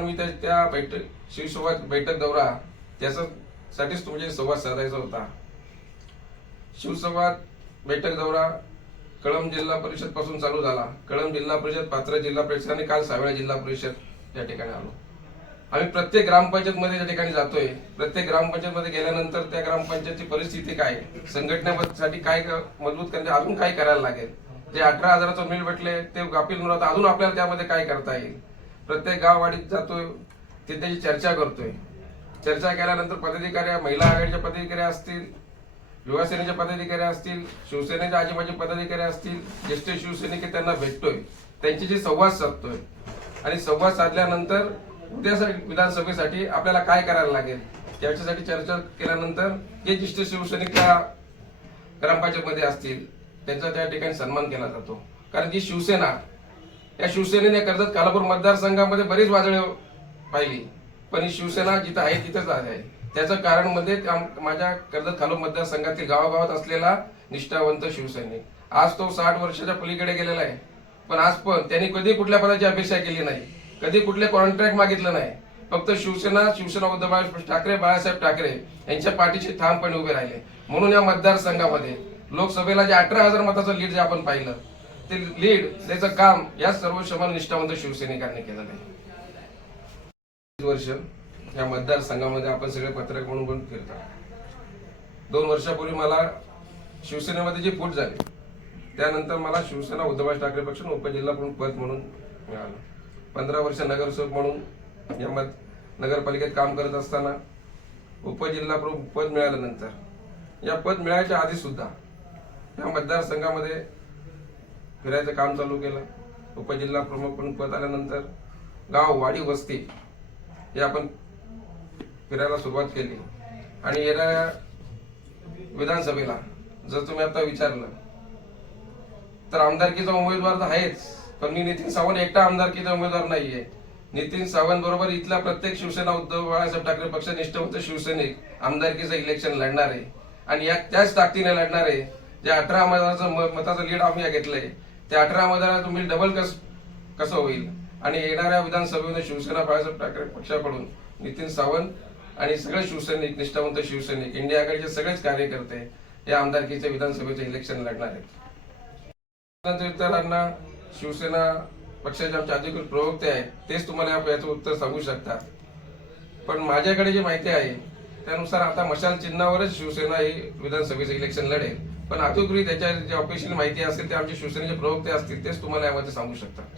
मी त्या- बैठक शिवसंवाद बैठक दौरा त्याच्यासाठीच तुमचे म्हणजे संवाद साधायचा होता. शिवसंवाद बैठक दौरा कळंब जिल्हा परिषदपासून चालू झाला. कळंब जिल्हा परिषद पात्र जिल्हा परिषद आणि काल सावेळा जिल्हा परिषद या ठिकाणी आलो. आम्ही प्रत्येक ग्रामपंचायत मध्ये त्या ठिकाणी जातोय. प्रत्येक ग्रामपंचायत मध्ये गेल्यानंतर त्या ग्रामपंचायतची परिस्थिती काय? संघटनेसाठी काय मजबूत करणे अजून काय करायला लागेल? जे अठरा हजाराचं मिळ भेटले ते गाफील म्हणून अजून आपल्याला त्यामध्ये काय करता येईल? प्रत्येक गाववाडीत जातोय तिथे त्याची चर्चा करतोय. चर्चा केल्यानंतर पदाधिकारी महिला आघाडीच्या पदाधिकारी असतील युवासेनेचे पदाधिकारी असतील शिवसेनेचे आजीबाजी पदाधिकारी असतील ज्येष्ठ शिवसैनिक त्यांना भेटतोय. त्यांच्याशी संवाद साधतोय. आणि संवाद साधल्यानंतर उद्या विधानसभेसाठी आपल्याला काय करायला लागेल? याच्यासाठी चर्चा केल्यानंतर जे ज्येष्ठ शिवसैनिक त्या ग्रामपंचायतमध्ये असतील त्यांचा त्या ठिकाणी सन्मान केला जातो. कारण जी शिवसेना या शिवसेनेने कर्जत कालापूर मतदारसंघामध्ये बरीच वाजळे पाहिली. पण ही शिवसेना जिथं आहे तिथंच आहे. त्याचं कारण म्हणजे माझ्या कर्जत खालूर मतदारसंघातील गावागावात असलेला निष्ठावंत शिवसैनिक. आज तो साठ वर्षाच्या पलीकडे गेलेला आहे. पण आज पण त्यांनी कधी कुठल्या पदाची अपेक्षा केली नाही. कधी कुठले कॉन्ट्रॅक्ट मागितलं नाही. फक्त शिवसेना शिवसेना उद्धव ठाकरे बाळासाहेब ठाकरे यांच्या पाठीशी ठामपणे उभे राहिले. म्हणून या मतदारसंघामध्ये लोकसभेला जे अठरा हजार मताचं लीड जे आपण पाहिलं ते लीड त्याचं काम या सर्व समान निष्ठावंत शिवसैनिकांनी केलेलं आहे. वर्ष या मतदारसंघामध्ये आपण सगळे पत्रक म्हणून पण फिरतात दोन वर्षापूर्वी मला शिवसेनेमध्ये जी फूट झाली त्यानंतर मला शिवसेना उद्धव ठाकरे पक्ष उपजिल्हा प्रमुख पद म्हणून मिळालं. पंधरा वर्ष नगरसेवक म्हणून या मत नगरपालिकेत काम करत असताना उपजिल्हा प्रमुख पद मिळाल्यानंतर या पद मिळायच्या आधी सुद्धा या मतदारसंघामध्ये फिरायचं काम चालू केलं. उपजिल्हा प्रमुख पण पद आल्यानंतर गाव वाडी वस्ती हे आपण फिरायला सुरुवात केली. आणि येणाऱ्या विधानसभेला जर तुम्ही आता विचारलं तर आमदारकीचा उमेदवार तर आहेच पण मी नितीन सावंत एकटा आमदारकीचा उमेदवार नाहीये. नितीन सावंत बरोबर इथला प्रत्येक शिवसेना उद्धव बाळासाहेब ठाकरे पक्ष निष्ठावंत शिवसैनिक. आमदारकीचं इलेक्शन लढणार. आहे आणि या त्याच ताकदीने लढणार आहे जे अठरा म- मताचं लीड आम्ही घेतलंय. त्या अठरा आमदारात तुम्ही डबल कस कसं होईल? आणि येणाऱ्या विधानसभेमध्ये शिवसेना बाळासाहेब ठाकरे पक्षाकडून नितीन सावंत आणि सगळे शिवसैनिक निष्ठावंत शिवसैनिक इंडिया आघाडीचे सगळेच कार्यकर्ते हे आमदारकीचे विधानसभेचे इलेक्शन लढणार आहेत. त्यानंतर शिवसेना पक्षाचे आमचे अधिकृत प्रवक्ते आहेत तेच तुम्हाला याचं उत्तर सांगू शकतात. पण माझ्याकडे जी माहिती आहे त्यानुसार आता मशाल चिन्हावरच शिवसेना ही विधानसभेचे इलेक्शन लढेल. पण अधिकृत त्याच्या जे ऑफिशियल माहिती असेल ते आमचे शिवसेनेचे प्रवक्ते असतील तेच तुम्हाला यामध्ये सांगू शकतात.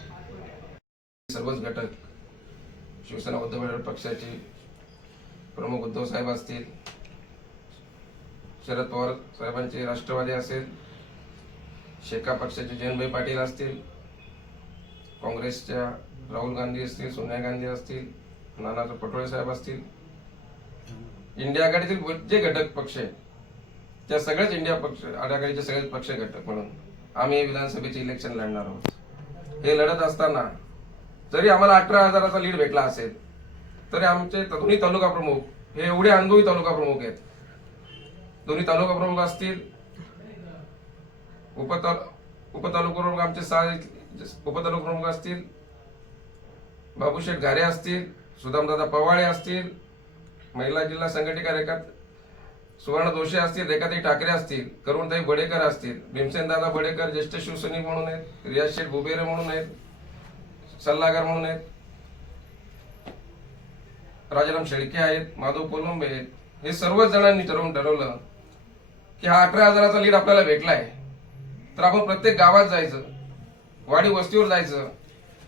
सर्वच घटक शिवसेना उद्धव पक्षाचे प्रमुख उद्धव साहेब असतील शरद पवार साहेबांचे राष्ट्रवादी असेल शेका पक्षाचे जयंतभाई पाटील असतील काँग्रेसच्या राहुल गांधी असतील सोनिया गांधी असतील नानाचं पटोळे साहेब असतील. इंडिया आघाडीतील जे घटक पक्ष आहेत त्या सगळ्याच इंडिया पक्ष आघाडीचे सगळेच पक्ष घटक म्हणून आम्ही विधानसभेचे इलेक्शन लढणार आहोत. हे लढत असताना जरी आम्हाला अठरा हजाराचा लीड भेटला असेल तरी आमचे दोन्ही तालुका प्रमुख हे एवढे अनुभवी तालुका प्रमुख आहेत. दोन्ही तालुका प्रमुख असतील उपताल उपतालुका प्रमुख आमचे सहा उपतालुका प्रमुख असतील बाबूशेठ घारे असतील सुदामदादा पवाळे असतील महिला जिल्हा संघटिका रेखा सुवर्ण दोषे असतील रेखाताई ठाकरे असतील करुणताई बडेकर असतील भीमसेनदादा बडेकर ज्येष्ठ शिवसैनिक म्हणून आहेत रियाज शेठ भुबेरे म्हणून आहेत सल्लागार म्हणून आहेत राजाराम शेळके आहेत माधव कोलंबे आहेत हे सर्वच जणांनी ठरवून ठरवलं की हा अठरा हजाराचा लीड आपल्याला भेटलाय. तर आपण प्रत्येक गावात जायचं वाडी वस्तीवर जायचं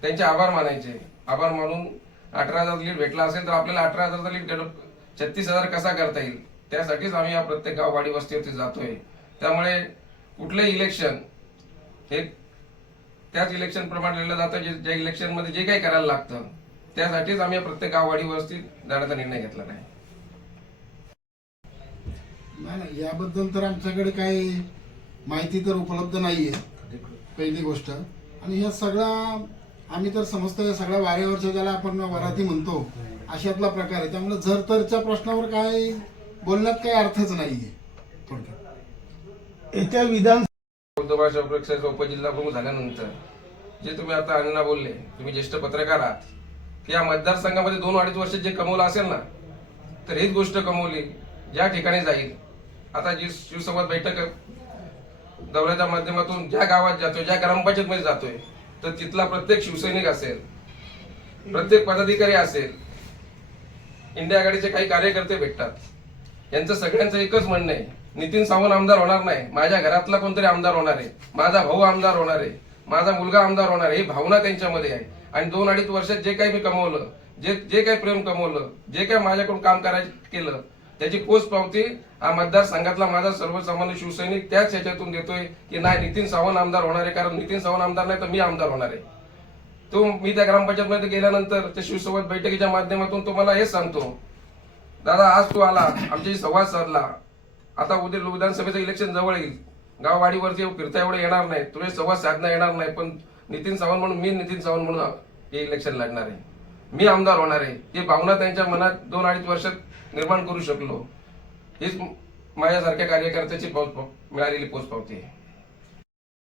त्यांचे आभार मानायचे. आभार मानून अठरा हजार लीड भेटला असेल तर आपल्याला अठरा हजारचा लीड छत्तीस हजार कसा करता येईल? त्यासाठीच आम्ही या प्रत्येक गाव वाडी वस्तीवरती जातोय. त्यामुळे कुठलंही इलेक्शन हे त्याच इलेक्शन प्रमाणे लिहिलं जातं जे ज्या इलेक्शनमध्ये जे काही करायला लागतं त्यासाठीच आम्ही या प्रत्येक गाववाडी वस्ती जाण्याचा निर्णय घेतला नाही. नाही याबद्दल तर आमच्याकडे काही माहिती तर उपलब्ध नाहीये. पहिली गोष्ट. आणि ह्या सगळा आम्ही तर समजतो या सगळ्या वाऱ्यावरच्या ज्याला आपण वराती म्हणतो अशातला प्रकार आहे. त्यामुळे झर तरच्या प्रश्नावर काय बोलण्यात काही अर्थच नाहीये. थोडक्यात. येत्या विधान उद्धव पक्षाचा उपजिल्हा प्रमुख झाल्यानंतर. जे तुम्ही आता अण्णा बोलले तुम्ही ज्येष्ठ पत्रकार आहात की या मतदारसंघामध्ये दोन अडीच वर्ष जे कमवलं असेल ना तर हीच गोष्ट कमवली ज्या ठिकाणी जाईल. आता जी शिवसंवाद बैठक दौऱ्याच्या माध्यमातून ज्या गावात जातोय ज्या ग्रामपंचायतमध्ये जातोय तर तिथला प्रत्येक शिवसैनिक असेल प्रत्येक पदाधिकारी असेल इंडिया आघाडीचे काही कार्यकर्ते भेटतात. यांचं सगळ्यांचं एकच म्हणणं आहे. नितीन सावंत आमदार होणार नाही. माझ्या घरातला कोणतरी आमदार होणार आहे. माझा भाऊ आमदार होणार आहे. माझा मुलगा आमदार होणार आहे. ही भावना त्यांच्यामध्ये आहे. आणि दोन अडीच वर्षात जे काही मी कमवलं जे जे काही प्रेम कमवलं जे काही माझ्याकडून काम करायचं केलं त्याची पोच पावती हा मतदारसंघातला माझा सर्वसामान्य शिवसैनिक त्याच ह्याच्यातून देतोय की नाही नितीन सावंत आमदार होणार आहे. कारण नितीन सावंत आमदार नाही तर मी आमदार होणार आहे. तो मी त्या ग्रामपंचायतमध्ये गेल्यानंतर त्या शिवसोबत बैठकीच्या माध्यमातून तुम्हाला हेच सांगतो. दादा आज तू आला. आमच्याशी संवाद साधला. आता उद्या विधानसभेचं इलेक्शन जवळ येईल. गाववाडीवरती फिरता एवढं येणार नाही. तुझे संवाद साधना येणार नाही पण नितीन सावंत म्हणून मी नितीन सावंत म्हणून हे इलेक्शन लढणार आहे. मी आमदार होणार आहे. ही भावना त्यांच्या मनात दोन अडीच वर्षात निर्माण करू शकलो हीच माझ्यासारख्या कार्यकर्त्याची पोच मिळालेली पोच पावती आहे.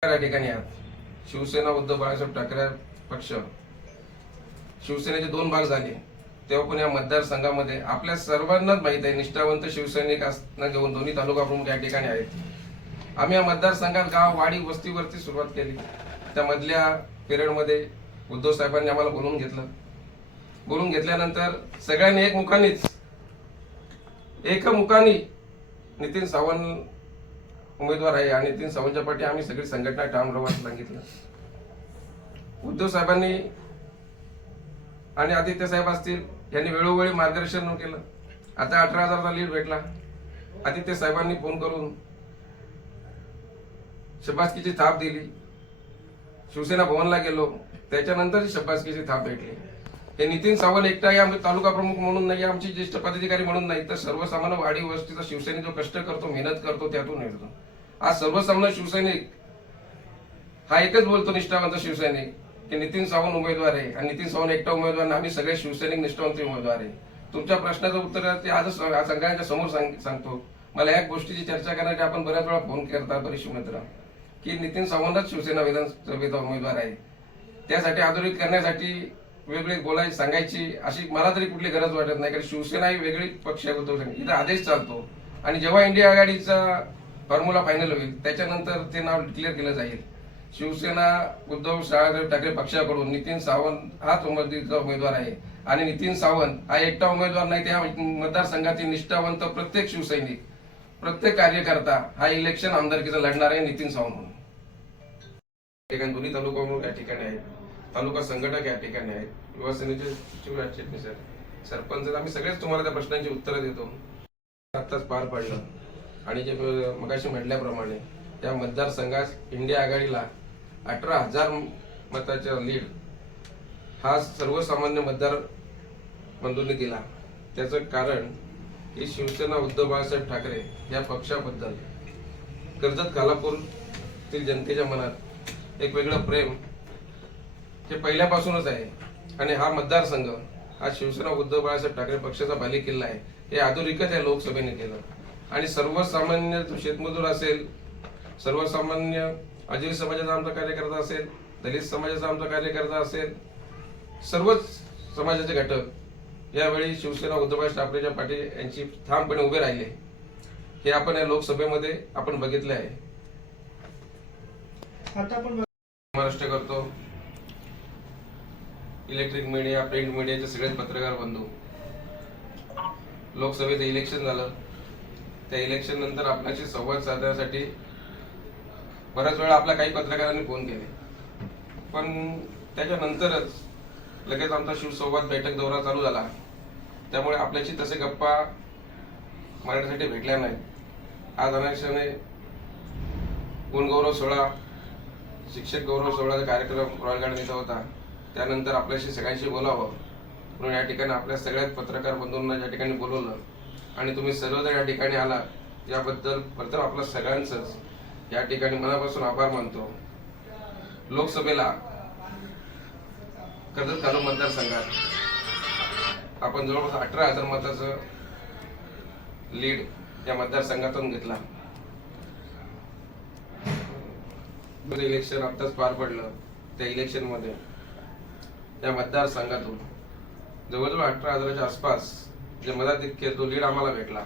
या ठिकाणी आहात. शिवसेना उद्धव बाळासाहेब ठाकरे पक्ष. शिवसेनेचे दोन भाग झाले. तेव्हा पण या मतदारसंघामध्ये आपल्या सर्वांनाच माहीत आहे निष्ठावंत शिवसैनिक असणं घेऊन दोन्ही तालुका प्रमुख या ठिकाणी आहेत. आम्ही या मतदारसंघात गाव वाडी वस्तीवरती सुरुवात केली. त्या मधल्या पिरियडमध्ये उद्धव साहेबांनी आम्हाला बोलवून घेतलं. बोलून घेतल्यानंतर सगळ्यांनी एक मुखानीच एकमुखानी नितीन सावंत उमेदवार आहे आणि नितीन सावंतच्या पाठी आम्ही सगळी संघटना ठाम राहू सांगितलं. उद्धव साहेबांनी आणि आदित्य साहेब असतील यांनी वेळोवेळी मार्गदर्शन केलं. आता अठरा हजारचा लीड भेटला. आदित्य साहेबांनी फोन करून शब्बासकीची थाप दिली. शिवसेना भवनला गेलो. त्याच्यानंतर शब्बासकीची थाप भेटली. हे नितीन सावंत एकटा या तालुका प्रमुख म्हणून नाही आमची ज्येष्ठ पदाधिकारी म्हणून नाही तर सर्वसामान्य वाडी वस्तीचा शिवसैनिक जो कष्ट करतो मेहनत करतो त्यातून येतो आज सर्वसामान्य शिवसैनिक हा एकच बोलतो निष्ठावंत शिवसैनिक. की नितीन सावंत उमेदवार आहे आणि नितीन सावंत एकटा उमेदवार ना आम्ही सगळे शिवसैनिक निष्ठावंत उमेदवार आहे. तुमच्या प्रश्नाचं उत्तर ते आजच सगळ्यांच्या समोर सांग- सांगतो. मला या गोष्टीची चर्चा करण्यासाठी आपण बऱ्याच वेळा फोन करता बरीचशी मित्र की नितीन सावंतच शिवसेना विधानसभेचा उमेदवार आहे. त्यासाठी आधुनिक करण्यासाठी वेगळी बोलायची सांगायची अशी मला तरी कुठली गरज वाटत नाही कारण शिवसेना ही वेगळी पक्ष इथं आदेश चालतो. आणि जेव्हा इंडिया आघाडीचा फॉर्म्युला फायनल होईल त्याच्यानंतर ते नाव डिक्लेअर केलं जाईल. शिवसेना उद्धव साहेब ठाकरे पक्षाकडून नितीन सावंत हाच उमेदवारीचा उमेदवार आहे. आणि नितीन सावंत हा एकटा उमेदवार नाही त्या मतदारसंघातील निष्ठावंत प्रत्येक शिवसैनिक प्रत्येक कार्यकर्ता हा इलेक्शन आमदारकीचा लढणार आहे नितीन सावंत म्हणून. ठिकाणी दोन्ही तालुका म्हणून या ठिकाणी आहेत. तालुका संघटक या ठिकाणी आहेत. युवासेनेचे सचिव राज चिटणीस आहेत. सरपंच आम्ही सगळेच तुम्हाला त्या प्रश्नांची उत्तरं देतो. आत्ताच पार पडलं. आणि जे मगाशी म्हटल्याप्रमाणे त्या मतदारसंघात इंडिया आघाडीला अठरा हजार मताचा लीड हा सर्वसामान्य मतदार बंधूंनी दिला. त्याचं कारण की शिवसेना उद्धव बाळासाहेब ठाकरे या पक्षाबद्दल कर्जत खालापूरतील जनतेच्या मनात एक वेगळं प्रेम हे पहिल्यापासूनच आहे. आणि हा मतदारसंघ हा शिवसेना उद्धव बाळासाहेब ठाकरे पक्षाचा बालेकिल्ला आहे. हे आधुनिकच या लोकसभेने केलं. आणि सर्वसामान्य शेतमजूर असेल सर्वसामान्य आदिवासी समाजाचा आमचा कार्यकर्ता असेल दलित समाजाचा आमचा कार्यकर्ता असेल सर्वच समाजाचे घटक यावेळी शिवसेना उद्धव ठाकरेच्या पाठी यांची ठामपणे उभे राहिले. हे आपण या लोकसभेमध्ये आपण बघितले आहे. आता आपण महाराष्ट्र करतो. इलेक्ट्रिक मीडिया प्रिंट मीडियाचे सगळेच पत्रकार बंधू. लोकसभेचं इलेक्शन झालं. त्या इलेक्शन नंतर आपल्याशी संवाद साधण्यासाठी बऱ्याच वेळा आपल्या काही पत्रकारांनी फोन केले. पण त्याच्यानंतरच लगेच आमचा शिवसंवाद बैठक दौरा चालू झाला. त्यामुळे आपल्याशी तसे गप्पा मारण्यासाठी भेटल्या नाहीत. आज अनायक्षाने गुणगौरव सोहळा शिक्षक गौरव सोहळ्याचा कार्यक्रम रॉयल गार्डन इथं होता. त्यानंतर आपल्याशी सगळ्यांशी बोलावं. म्हणून या ठिकाणी आपल्या सगळ्याच पत्रकार बंधूंना या ठिकाणी बोलवलं. आणि तुम्ही सर्वजण या ठिकाणी आला याबद्दल प्रथम आपलं सगळ्यांचंच या ठिकाणी मनापासून आभार मानतो. लोकसभेला कर्जत कानून मतदारसंघात आपण जवळपास अठरा हजार मताचं लीड या मतदारसंघातून घेतला. इलेक्शन आत्ताच पार पडलं. त्या इलेक्शनमध्ये त्या मतदारसंघातून जवळजवळ अठरा हजाराच्या आसपास जे मताधिक्य तो लीड आम्हाला भेटला.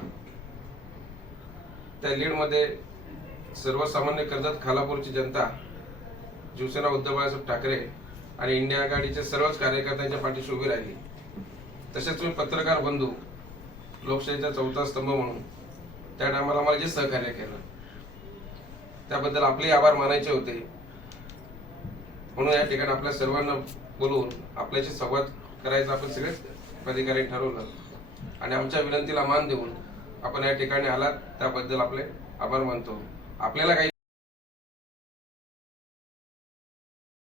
त्या लीडमध्ये सर्वसामान्य कर्जत खालापूरची जनता शिवसेना उद्धव बाळासाहेब ठाकरे आणि इंडिया आघाडीचे सर्वच कार्यकर्त्यांच्या पाठीशी उभी राहिली. तसेच तुम्ही पत्रकार बंधू लोकशाहीचा चौथा स्तंभ म्हणून त्या टायमाला आम्हाला जे सहकार्य केलं त्याबद्दल आपले आभार मानायचे होते. म्हणून या ठिकाणी आपल्या सर्वांना बोलून आपल्याशी संवाद करायचा आपण सगळेच पदाधिकारी ठरवलं. आणि आमच्या विनंतीला मान देऊन आपण या ठिकाणी आलात त्याबद्दल आपले आभार मानतो. आपल्याला काही